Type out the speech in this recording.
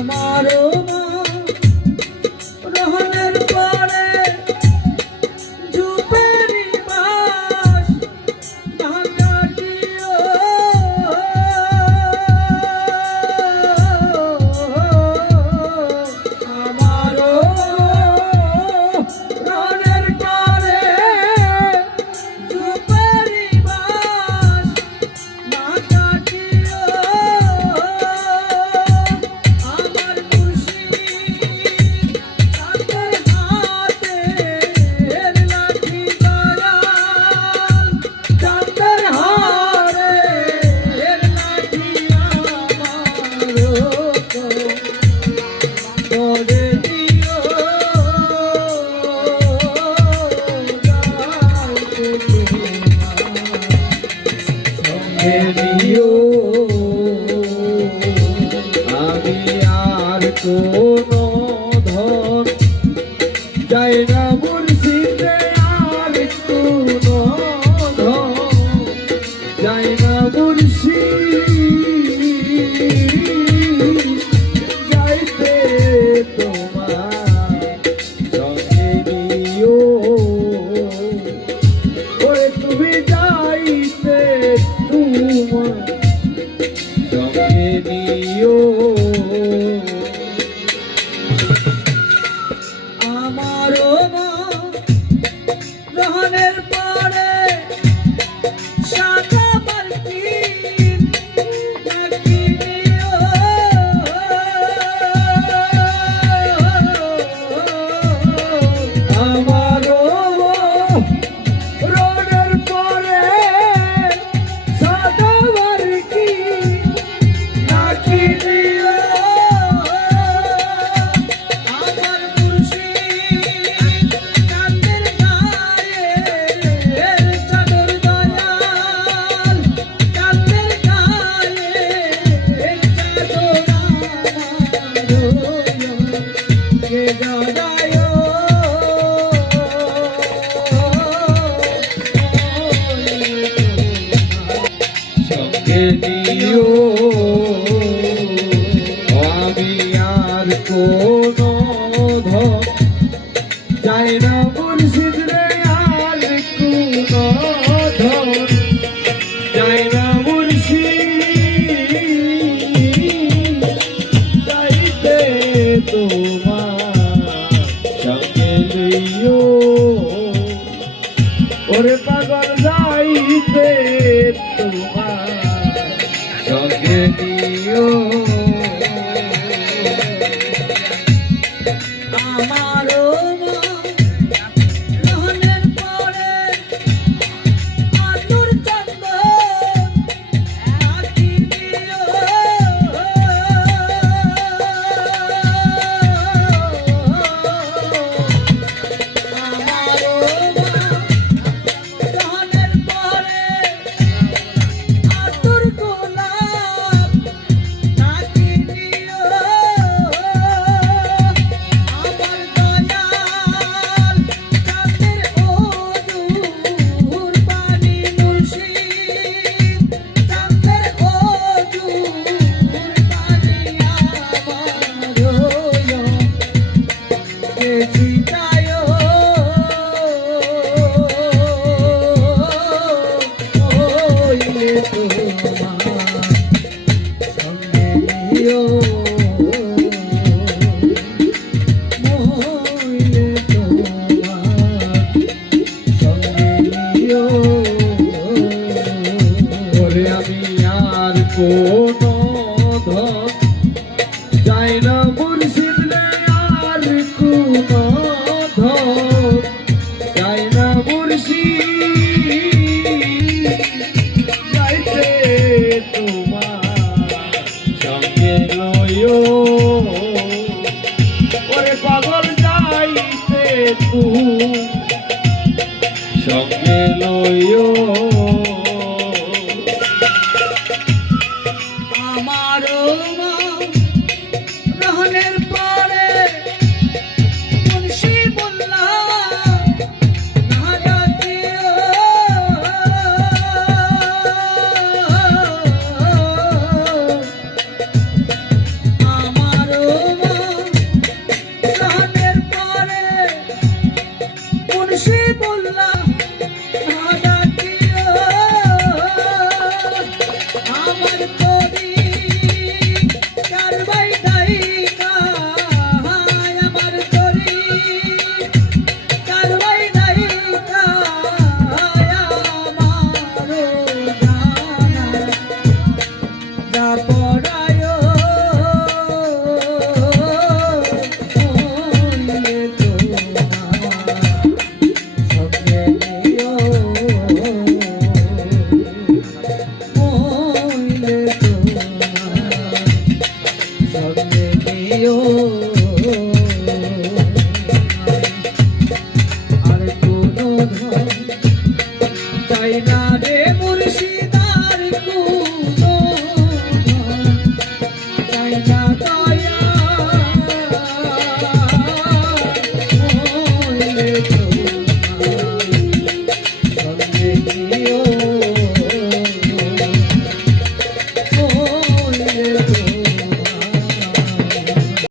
আমারও মা রহনের পরে জুপেরি মাস না কাটিও আমারও রহনের পরে জুপেরি মাস না কাটিও আমার মুর্শিদ তাদের হাতের লাঠি দয়াল তাদের হাতের লাঠি আমারও করে দিও সঙ্গে নিও আমি আর কোনো ধন যাই না মুর্শিদে আর কোনো ধন যাই না মুর্শিদ যাইতে তোমার সঙ্গে নিও ওরে তুমি যাইতে তোমার সঙ্গে নিও আমারও মা রহনের পরে সাদা মার্কিন নাকি নিও আমারও রহনের পরে সাদা মার্কিন নাকি নিও আমার মুর্শিদ কান্দের গায়ের চাদর দয়াল কান্দের গায়ের চাদর আমারও কে জাগায় সঙ্গে নিও আমি আর কোনো ধন যাই না মুর্শিদ রে আর কোনো ধন যাই না মুর্শিদ যাইতে তোমার সঙ্গে নিও ওরে পাগল যাইতে তোমার সঙ্গে নিও আমারও মা রহনের পরে আতুর চন্দন নাকি নিও আমারও মা রহনের পরে আতুর গোলাপ নাকি নিও আমার দয়াল কাদের ওজুর পানি মুর্শিদ কাদের ওজুর পানি আমারও কে ছিটায় ওইলে তোমার সঙ্গে নিও মইলে তোমার সঙ্গে নিও ওরে আমি আর কোনো ধন যাই না মুর্শিদ রে আর কোনো ধন যাই না মুর্শিদ যাইতে তোমার সঙ্গে লইও ওরে পাগল যাইতে তুমি সঙ্গে লইও আমারও মা রহনের পরে মুন্সি বললাম না ডাকিও আমারও দিও আর কোনো ধন চাই না রে মুর্শিদার কোনো ধন চাই না